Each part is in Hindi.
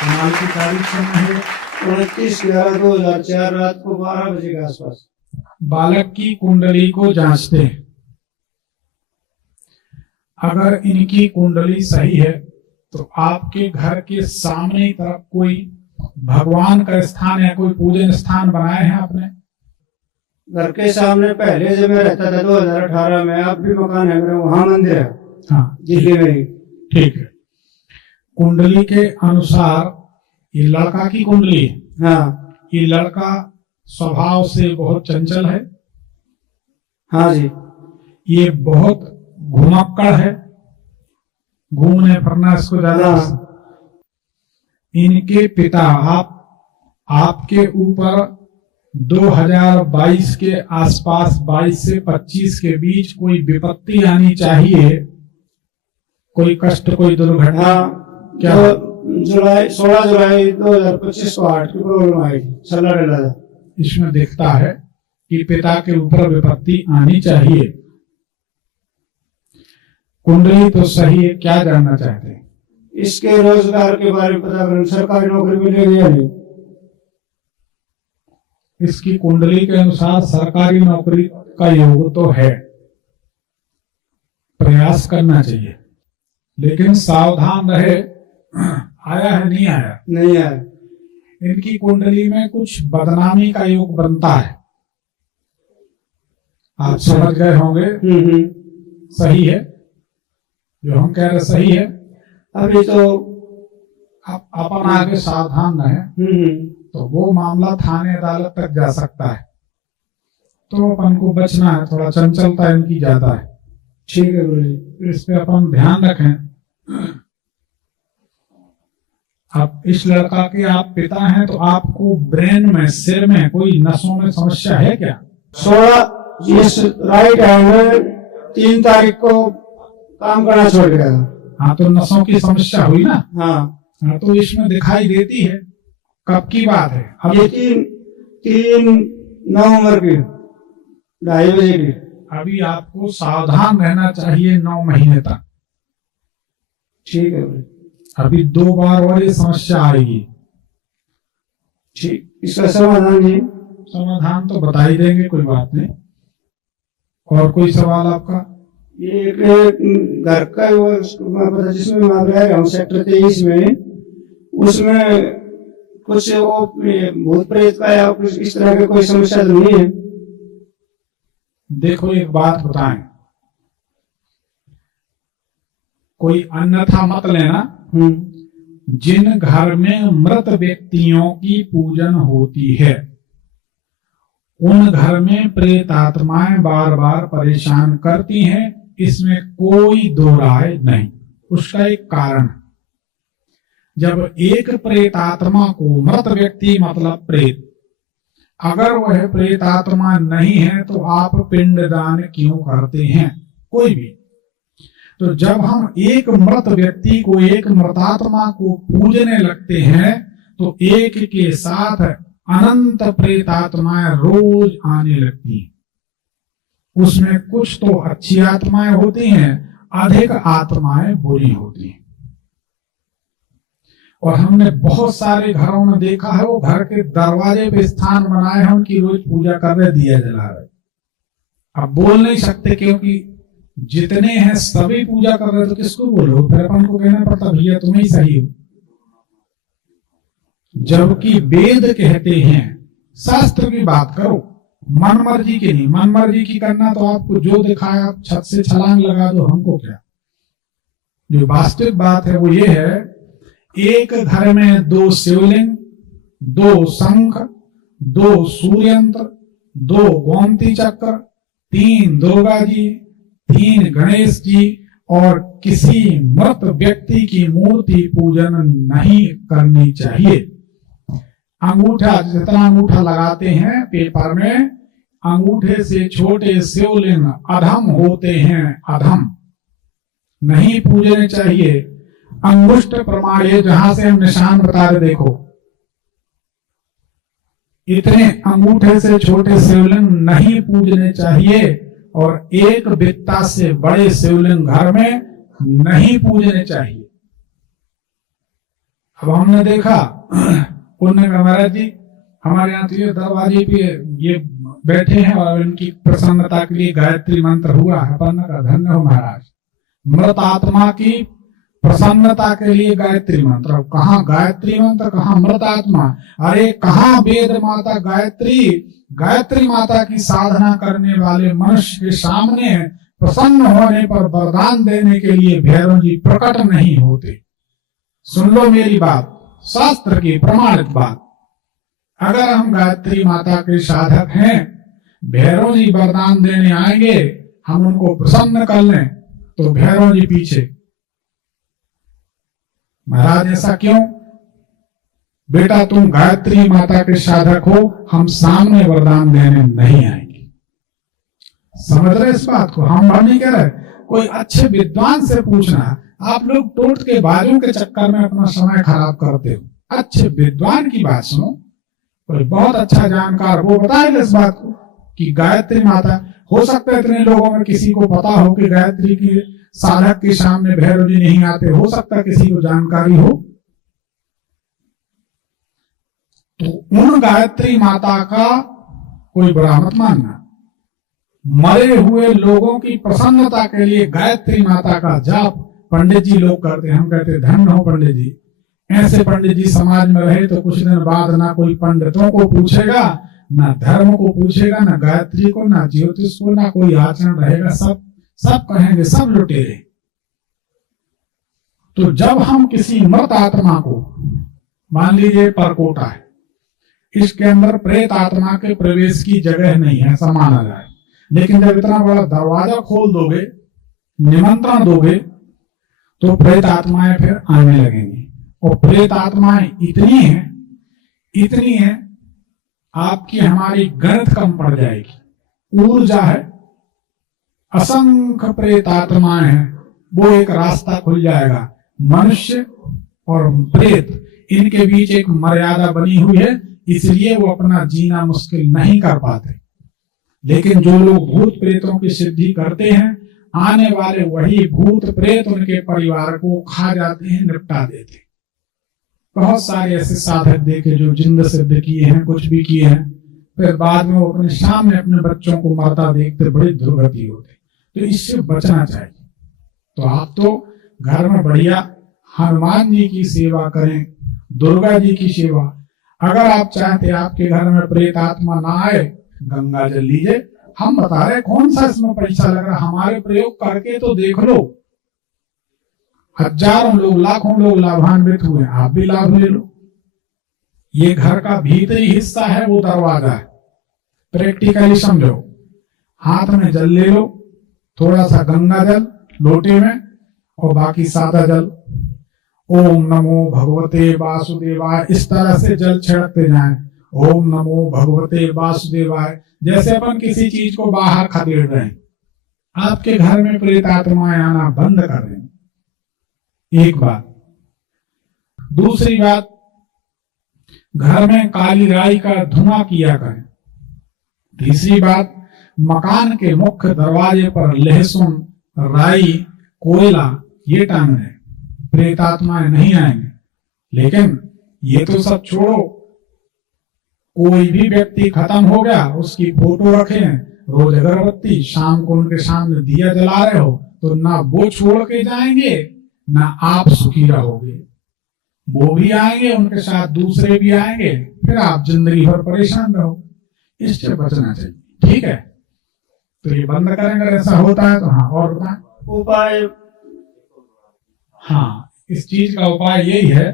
कमाल की तारीख समय है 29/11/2004 रात को 12 बजे के आसपास। बालक की कुंडली को जांचते हैं। अगर इनकी कुंडली सही है तो आपके घर के सामने की तरफ कोई भगवान का स्थान या कोई पूजन स्थान बनाए हैं आपने? घर के सामने पहले जब मैं रहता था 2018 में, अब भी मकान है मेरा, वहां मंदिर है। हाँ, दिल्ली में ही। ठीक है। कुंडली के अनुसार ये लड़का की कुंडली है। हाँ। ये लड़का स्वभाव से बहुत चंचल है। हाँ जी। ये बहुत घुमक्कड़ है, घूमने फिरना इसको ज्यादा। इनके पिता आपके ऊपर 2022 के आसपास 22 से 25 के बीच कोई विपत्ति आनी चाहिए, कोई कष्ट, कोई दुर्घटना। क्या 16 जुलाई 2025 को हार्ट की प्रॉब्लम आई, चलना डला था। इसमें दिखता है कि पिता के ऊपर विपत्ति आनी चाहिए। कुंडली तो सही है, क्या जानना चाहते हैं? इसके रोजगार के बारे में पता करें, सरकारी नौकरी मिलेगी या नहीं। इसकी कुंडली के अनुसार सरकारी नौकरी का योग तो है, प्रयास करना चाहिए, लेकिन सावधान रहे। आया है, नहीं आया? नहीं आया। इनकी कुंडली में कुछ बदनामी का योग बनता है, आप समझ गए होंगे। सही है जो हम कह रहे, सही है। अभी तो अपन आगे सावधान रहे तो वो मामला थाने अदालत तक जा सकता है, तो अपन को बचना है। थोड़ा चंचलता इनकी ज्यादा है। ठीक है गुरु जी, इस पे अपन ध्यान रखें। अब इस लड़का के आप पिता हैं तो आपको ब्रेन में, सिर में कोई नसों में समस्या है क्या? 16 इस राइट हैंड 3 तारीख को काम करना छोड़ गया। हाँ, तो नसों की समस्या हुई ना। हाँ, तो इसमें दिखाई देती है। कब की बात है? अब ये 3 नवंबर की 2:30 बजे की। अभी आपको सावधान रहना चाहिए 9 महीने तक। ठीक है। अभी 2 बार और ये समस्या आएगी। ठीक, इसका समाधान जी? समाधान तो बता ही देंगे, कोई बात नहीं। और कोई सवाल आपका? ये एक घर का वो जिसमें मैं रह रहा हूँ सेक्टर 23 में, उसमें कुछ वो भूत प्रेत का या कुछ इस तरह की कोई समस्या तो नहीं है? देखो, एक बात बताएं, कोई अन्यथा मत लेना। जिन घर में मृत व्यक्तियों की पूजन होती है उन घर में प्रेत आत्माएं बार बार परेशान करती हैं, इसमें कोई दो राय नहीं। उसका एक कारण, जब एक प्रेत आत्मा को, मृत व्यक्ति मतलब प्रेत, अगर वह प्रेत आत्मा नहीं है तो आप पिंडदान क्यों करते हैं? कोई भी। तो जब हम एक मृत व्यक्ति को, एक मृतात्मा को पूजने लगते हैं तो एक के साथ अनंत प्रेत आत्माएं रोज आने लगती हैं। उसमें कुछ तो अच्छी आत्माएं होती हैं, अधिक आत्माएं बुरी होती हैं। और हमने बहुत सारे घरों में देखा है, वो घर के दरवाजे पे स्थान बनाए हैं, उनकी रोज पूजा कर रहे, दिया जला रहे। अब बोल नहीं सकते क्योंकि जितने हैं सभी पूजा कर रहे, तो किसको बोलो? फिर अपन को कहना पड़ता भैया तुम ही सही हो। जबकि वेद कहते हैं, शास्त्र की बात करो, मन मर्जी की नहीं। मन मर्जी की करना तो आपको जो दिखाया आप छत से छलांग लगा दो, हमको क्या। जो वास्तविक बात है वो ये है, एक घर में 2 शिवलिंग, 2 शंख, 2 सूर्ययंत्र, 2 गोमती चक्र, 3 दुर्गा जी, 3 गणेश जी और किसी मृत व्यक्ति की मूर्ति पूजन नहीं करनी चाहिए। अंगूठा, जितना अंगूठा लगाते हैं पेपर में, अंगूठे से छोटे शिवलिंग अधम होते हैं, अधम नहीं पूजने चाहिए। अंगुष्ठ प्रमाण, ये जहां से हम निशान बता रहे, देखो इतने अंगूठे से छोटे शिवलिंग नहीं पूजने चाहिए और एक बित्ता से बड़े शिवलिंग घर में नहीं पूजने चाहिए। अब हमने देखा, उन्होंने कहा महाराज जी हमारे यहाँ तो ये दरवाजे पे ये बैठे हैं और इनकी प्रसन्नता के लिए गायत्री मंत्र हुआ है। अपन का धन्य हो महाराज, मृत आत्मा की प्रसन्नता के लिए गायत्री मंत्र। अब कहाँ गायत्री मंत्र, कहाँ मृत आत्मा, अरे कहाँ वेद माता गायत्री। गायत्री माता की साधना करने वाले मनुष्य के सामने प्रसन्न होने पर वरदान देने के लिए भैरव जी प्रकट नहीं होते। सुन लो मेरी बात, शास्त्र की प्रमाणित बात। अगर हम गायत्री माता के साधक हैं, भैरव जी वरदान देने आएंगे, हम उनको प्रसन्न कर लें तो भैरव जी पीछे। महाराज ऐसा क्यों? बेटा तुम गायत्री माता के साधक हो, हम सामने वरदान देने नहीं आएंगे। समझ रहे इस बात को? हम नहीं कह रहे, कोई अच्छे विद्वान से पूछना। आप लोग टोट के बाजू के चक्कर में अपना समय खराब करते हो। अच्छे विद्वान की बात सुनो, कोई बहुत अच्छा जानकार वो बताएगा इस बात को कि गायत्री माता। हो सकता है इतने लोगों में किसी को पता हो कि गायत्री के साधक के सामने भैरव जी नहीं आते, हो सकता है किसी को जानकारी हो। तो उन गायत्री माता का कोई बुरा मत मानना। मरे हुए लोगों की प्रसन्नता के लिए गायत्री माता का जाप पंडित जी लोग करते हैं। हम कहते धन्य हो पंडित जी। ऐसे पंडित जी समाज में रहे तो कुछ दिन बाद ना कोई पंडितों को पूछेगा, ना धर्म को पूछेगा, ना गायत्री को, ना ज्योतिष को, ना कोई आचरण रहेगा। सब कहेंगे सब लुटेरे। तो जब हम किसी मृत आत्मा को, मान लीजिए परकोटा है, इसके अंदर प्रेत आत्मा के प्रवेश की जगह नहीं है ऐसा माना जाए, लेकिन जब इतना बड़ा दरवाजा खोल दोगे, निमंत्रण दोगे, तो प्रेत आत्माएं फिर आने लगेंगी। और प्रेत आत्माएं इतनी है आपकी हमारी गणित कम पड़ जाएगी। ऊर्जा है, असंख्य प्रेत आत्माएं हैं, वो एक रास्ता खुल जाएगा। मनुष्य और प्रेत इनके बीच एक मर्यादा बनी हुई है, इसलिए वो अपना जीना मुश्किल नहीं कर पाते। लेकिन जो लोग भूत प्रेतों की सिद्धि करते हैं, आने वाले वही भूत प्रेत उनके परिवार को खा जाते हैं, निपटा देते हैं। बहुत सारे ऐसे साधक देखे जो जिंद सिद्ध किए हैं, कुछ भी किए हैं, फिर बाद में वो अपने सामने अपने बच्चों को मरता देखते बड़ी दुर्गति होती। तो इससे बचना चाहिए। तो आप तो घर में बढ़िया हनुमान जी की सेवा करें, दुर्गा जी की सेवा। अगर आप चाहते आपके घर में प्रेत आत्मा ना आए, गंगा जल लीजिए। हम बता रहे कौन सा इसमें पैसा लग रहा, हमारे प्रयोग करके तो देख लो। हजारों लोग, लाखों लोग लाभान्वित हुए, आप भी लाभ ले लो। ये घर का भीतरी हिस्सा है, वो दरवाजा है। प्रैक्टिकली समझो, हाथ में जल ले लो, थोड़ा सा गंगा जल लोटे में और बाकी सादा जल। ओम नमो भगवते वासुदेवाय, इस तरह से जल छिड़कते जाएं। ओम नमो भगवते वासुदेवाय, जैसे अपन किसी चीज को बाहर खदेड़ रहे हैं। आपके घर में प्रेत आत्माएं आना बंद कर दें, एक बात। दूसरी बात, घर में काली राई का धुआं किया करें। तीसरी बात, मकान के मुख्य दरवाजे पर लहसुन, राई, कोयला ये टांग दें, प्रेत आत्माएं नहीं आएंगे। लेकिन ये तो सब छोड़ो, कोई भी व्यक्ति खत्म हो गया, उसकी फोटो रखें, रोज अगरबत्ती, शाम को उनके सामने दिया जला रहे हो, तो ना वो छोड़ के जाएंगे ना आप सुखी रहोगे। वो भी आएंगे, उनके साथ दूसरे भी आएंगे, फिर आप जिंदगी भर परेशान रहो। इससे बचना चाहिए, ठीक है? तो ये बंद करेंगे, ऐसा होता है तो। हाँ, और उपाय? हाँ, इस चीज का उपाय यही है,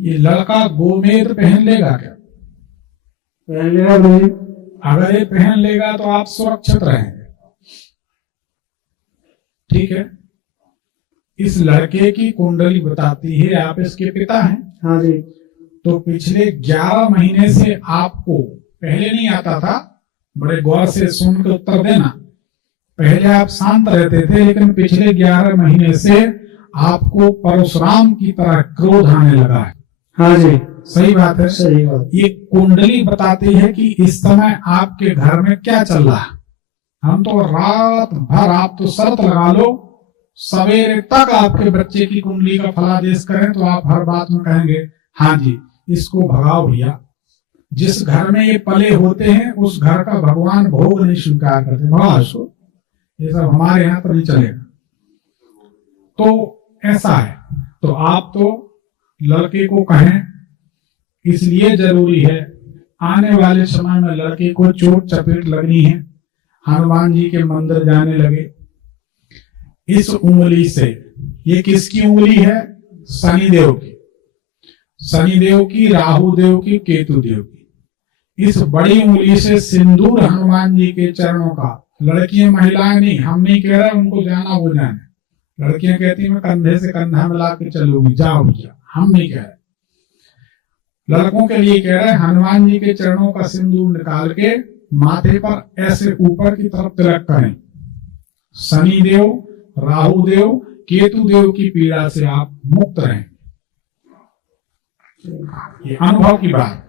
ये लड़का गोमेद पहन लेगा क्या? पहन लेगा भाई। अगर ये पहन लेगा तो आप सुरक्षित रहेंगे, ठीक है? इस लड़के की कुंडली बताती है, आप इसके पिता हैं। हाँ जी। तो पिछले 11 महीने से आपको, पहले नहीं आता था, बड़े गौर से सुन के उत्तर देना। पहले आप शांत रहते थे, लेकिन पिछले 11 महीने से आपको परशुराम की तरह क्रोध आने लगा है। हाँ जी, सही बात है। सही बात। ये कुंडली बताती है कि इस समय आपके घर में क्या चल रहा है। हम तो रात भर, आप तो शर्त लगा लो, सवेरे तक आपके बच्चे की कुंडली का फलादेश करें तो आप हर बात में कहेंगे हाँ जी इसको भगाओ भैया। जिस घर में ये पले होते हैं उस घर का भगवान भोग नहीं स्वीकार करते, भगाओ इसको, ये सब हमारे यहाँ तो नहीं चलेगा। तो ऐसा है, तो आप तो लड़के को कहें, इसलिए जरूरी है आने वाले समय में लड़के को चोट चपेट लगनी है, हनुमान जी के मंदिर जाने लगे। इस उंगली से, ये किसकी उंगली है? शनिदेव की, शनिदेव की, राहु देव की, केतु देव की। इस बड़ी उंगली से सिंदूर हनुमान जी के चरणों का, लड़कियां महिलाएं नहीं, हम नहीं कह रहे उनको जाना वो जाने, लड़कियां कहती मैं कंधे से कंधा मिला के चलूंगी, जाओ भैया, हम नहीं कह रहे। लड़कों के लिए कह रहे हनुमान जी के चरणों का सिंदूर निकाल के माथे पर ऐसे ऊपर की तरफ तिलक करें। शनिदेव, राहु देव, केतु देव की पीड़ा से आप मुक्त रहें। ये अनुभव की बात।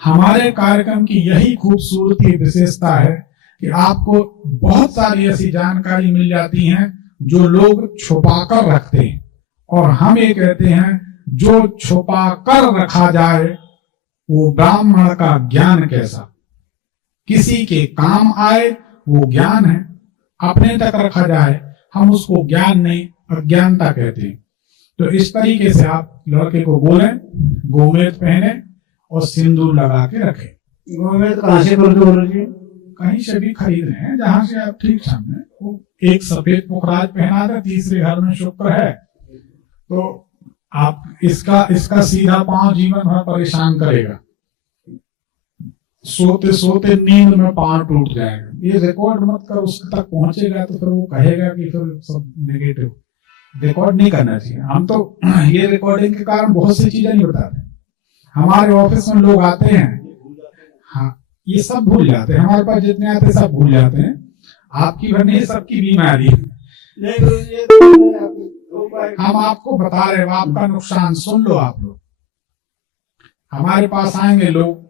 हमारे कार्यक्रम की यही खूबसूरती विशेषता है कि आपको बहुत सारी ऐसी जानकारी मिल जाती हैं जो लोग छुपा कर रखते हैं, और हम ये कहते हैं जो छुपा कर रखा जाए वो ब्राह्मण का ज्ञान कैसा, किसी के काम आए वो ज्ञान है, अपने तक रखा जाए हम उसको ज्ञान नहीं अज्ञानता कहते हैं। तो इस तरीके से आप लड़के को बोलें गोमेद पहने और सिंदूर लगा के रखें। गोमेद कहाँ से कर दो जी? कहीं से भी खरीद रहे हैं जहां से आप ठीक समझे। वो एक सफेद पुखराज पहना था, तीसरे घर में शुक्र है, तो आप इसका सीधा पांव जीवन भर परेशान करेगा, सोते सोते नींद में पांव टूट जाएगा। ये रिकॉर्ड मत कर, उसके तक पहुंचेगा तो फिर वो कहेगा कि फिर सब नेगेटिव। रिकॉर्ड नहीं करना चाहिए। हम तो ये रिकॉर्डिंग के कारण बहुत सी चीजें नहीं बताते। हमारे ऑफिस में लोग आते हैं, हाँ ये सब भूल जाते हैं, हमारे पास जितने आते सब भूल जाते हैं। आपकी भर नहीं, सबकी बीमारी है। हम आपको बता रहे हैं, आपका नुकसान सुन लो आप लोग। हमारे पास आएंगे लोग,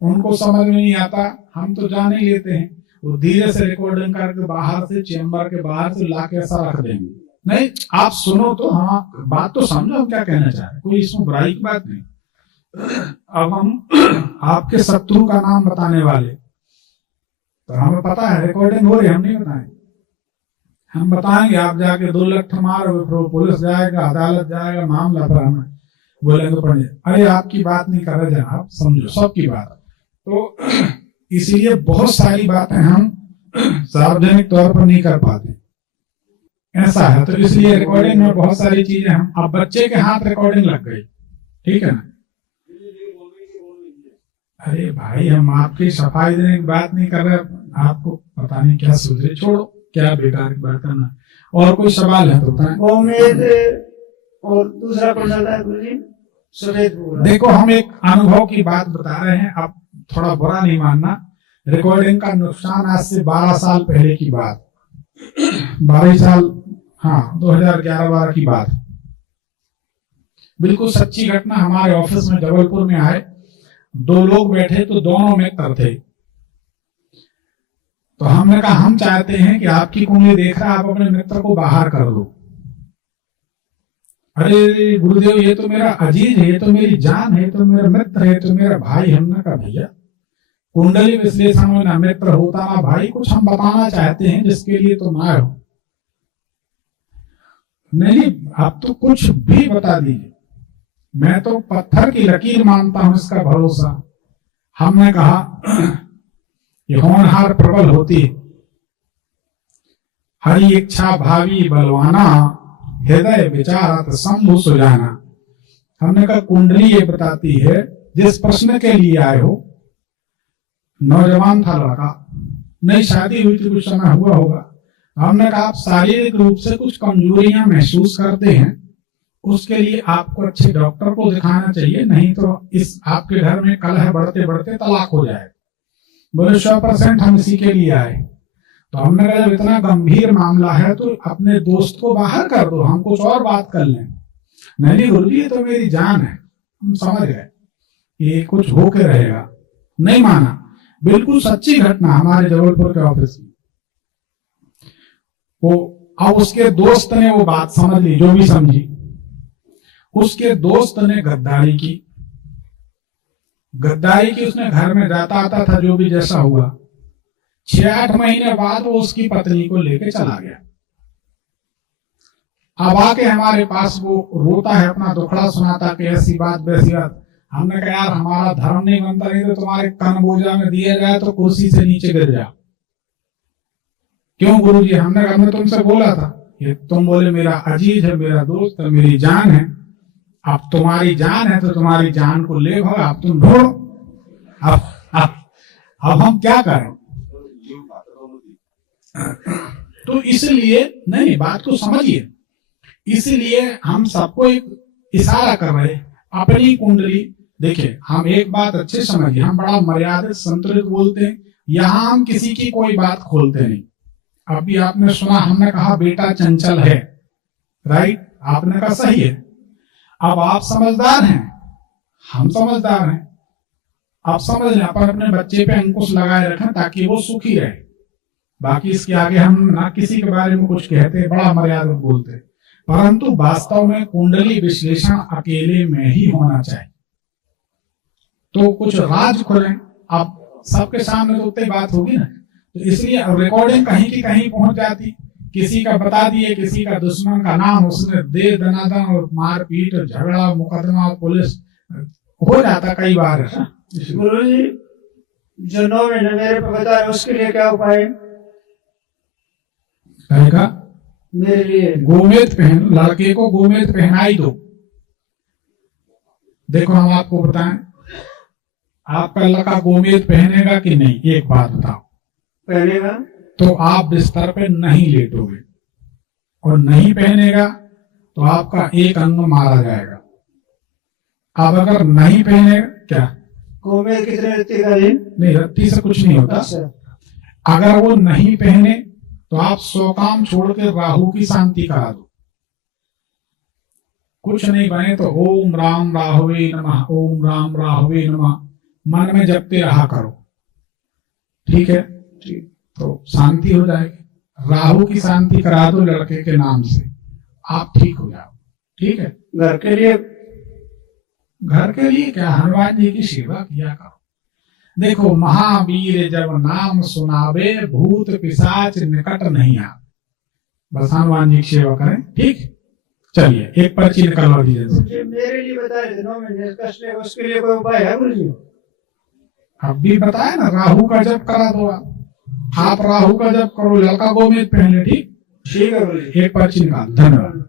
उनको समझ में नहीं आता, हम तो जान ही लेते हैं, वो धीरे से रिकॉर्डिंग करके बाहर से, चेंबर के बाहर से ला के ऐसा रख देंगे। नहीं आप सुनो तो, हाँ बात तो समझो हम क्या कहना चाह रहे हैं, कोई इसमें बुराई की बात नहीं। अब हम आपके शत्रु का नाम बताने वाले, तो हमें पता है रिकॉर्डिंग हो रही, हम नहीं बताएंगे। हम बताएंगे, आप जाके 2 लठ मारोगे, फिर पुलिस जाएगा, अदालत जाएगा, मामला पर हमें बोलेंगे पढ़िए, अरे आपकी बात नहीं कर रहे आप समझो सबकी बात। तो इसीलिए बहुत सारी बातें हम सार्वजनिक तौर पर नहीं कर पाते, ऐसा है। तो इसलिए रिकॉर्डिंग में बहुत सारी चीजें हम, अब बच्चे के हाथ रिकॉर्डिंग लग गई, ठीक है ना। अरे भाई हम आपकी सफाई देने की बात नहीं कर रहे, आपको पता नहीं क्या सुधरे, छोड़ो क्या बेकार की बात करना। और कोई सवाल है तो बताएं। और दूसरा प्रश्न है गुरुजी, देखो हम एक अनुभव की बात बता रहे हैं, आप थोड़ा बुरा नहीं मानना। रिकॉर्डिंग का नुकसान आज से 12 साल पहले की बात, 12 साल, हाँ 2011-12 की बात, बिल्कुल सच्ची घटना। हमारे ऑफिस में जबलपुर में आए, 2 लोग बैठे, तो दोनों मित्र थे। तो हमने कहा हम चाहते हैं कि आपकी कुंडली देख रहा, आप अपने मित्र को बाहर कर दो। अरे गुरुदेव ये तो मेरा अजीज है, ये तो मेरी जान है, तो मेरा मित्र है, तो मेरा भाई। हमने कहा भैया कुंडली विश्लेषण में ना मित्र होता ना भाई, कुछ हम बताना चाहते हैं जिसके लिए तुम आए हो। नहीं आप तो कुछ भी बता दीजिए, मैं तो पत्थर की लकीर मानता हूं इसका भरोसा। हमने कहा ये होनहार प्रबल होती है, हरि इच्छा भावी बलवाना, हृदय विचारत शंभु सुजाना। हमने कहा कुंडली ये बताती है, जिस प्रश्न के लिए आए हो, नौजवान था लड़का, नई शादी हुई थी, कुछ समय हुआ होगा। हमने कहा आप शारीरिक रूप से कुछ कमजोरियां महसूस करते हैं, उसके लिए आपको अच्छे डॉक्टर को दिखाना चाहिए, नहीं तो इस आपके घर में कलह बढ़ते बढ़ते तलाक हो जाएगा। बोले 100% हम इसी के लिए आए। तो हमने कहा जब इतना गंभीर मामला है तो अपने दोस्त को बाहर कर दो, हम कुछ और बात कर लें। नहीं गुरुजी ये तो मेरी जान है। हम समझ गए ये कुछ होके रहेगा, नहीं माना। बिल्कुल सच्ची घटना हमारे जबलपुर के ऑफिस में। वो अब उसके दोस्त ने वो बात समझ ली, जो भी समझी। उसके दोस्त ने गद्दारी की, उसने घर में जाता आता था, जो भी जैसा हुआ। 6-8 महीने बाद वो उसकी पत्नी को लेके चला गया। अब आके हमारे पास वो रोता है, अपना दुखड़ा सुनाता कि ऐसी बात वैसी बात। हमने कहा यार हमारा धर्म नहीं बनता, नहीं तो तुम्हारे कन बोझा में दिया जाए तो कुर्सी से नीचे गिर जाओ। क्यों गुरुजी? हमने तुमसे बोला था, ये तुम बोले मेरा अजीज है, मेरा दोस्त है, मेरी जान है। अब तुम्हारी जान है तो तुम्हारी जान को ले भाग, अब तुम ढूंढो। अब हम क्या करें? तो इसलिए नहीं, बात को समझिए। इसलिए हम सबको एक इशारा कर रहे, अपनी कुंडली देखिए। हम एक बात अच्छे समझिए, हम बड़ा मर्यादित संतुलित बोलते हैं, यहां हम किसी की कोई बात खोलते नहीं। अभी आपने सुना, हमने कहा बेटा चंचल है, राइट? आपने कहा सही है। अब आप समझदार हैं, हम समझदार हैं। आप समझ लें, अपन अपने बच्चे पे अंकुश लगाए रखें ताकि वो सुखी रहे। बाकी इसके आगे हम ना किसी के बारे में कुछ कहते, बड़ा मर्यादित बोलते। परंतु वास्तव में कुंडली विश्लेषण अकेले में ही होना चाहिए। तो कुछ राज खुलें, अब सबके सामने तो उतनी बात होगी ना। तो इसलिए रिकॉर्डिंग कहीं की कहीं पहुंच जाती, किसी का बता दिए, किसी का दुश्मन का नाम, उसने दे दनादन और मारपीट, झगड़ा, मुकदमा, पुलिस हो जाता कई बार। गुरु जी, जो 9 महीने मेरे पे बताए उसके लिए क्या उपाय है? कहेगा मेरे लिए गोमेद पहन, लड़के को गोमेद पहनाई दो। देखो हम आपको बताएं, आपका लड़का गोमेद पहनेगा कि नहीं? एक बात बताओ। पहनेगा तो आप बिस्तर पे नहीं लेटोगे, और नहीं पहनेगा तो आपका एक अंग मारा जाएगा। अब अगर नहीं पहनेगा, क्या गोमेद कितने रत्ती का दिन? नहीं, रत्ती से कुछ नहीं होता। अगर वो नहीं पहने तो आप 100 काम छोड़ के राहु की शांति करा दो। कुछ नहीं बने तो ओम राम राहवे नमः, ओम राम राहवे नमः मन में जपते रहा करो, ठीक है? तो शांति हो जाएगी। राहु की शांति करा दो लड़के के नाम से, आप ठीक हो जाओ, ठीक है? घर के लिए क्या, हनुमान जी की सेवा किया करो। देखो महावीर जब नाम सुनावे, भूत पिशाच निकट नहीं आ। बस हनुमान जी की सेवा करें, ठीक? चलिए एक पर्ची निकलवा दीजिए। मेरे लिए बता रहे थे 9 महीने कष्ट है, उसके लिए कोई उपाय है गुरु जी? अब भी बताया ना, राहु का जप करा दो। आप राहु का जप करो, लड़का गोमेद पहने, ठीक? ठीक है गुरु जी। एक पर्ची निकाल। धन्यवाद।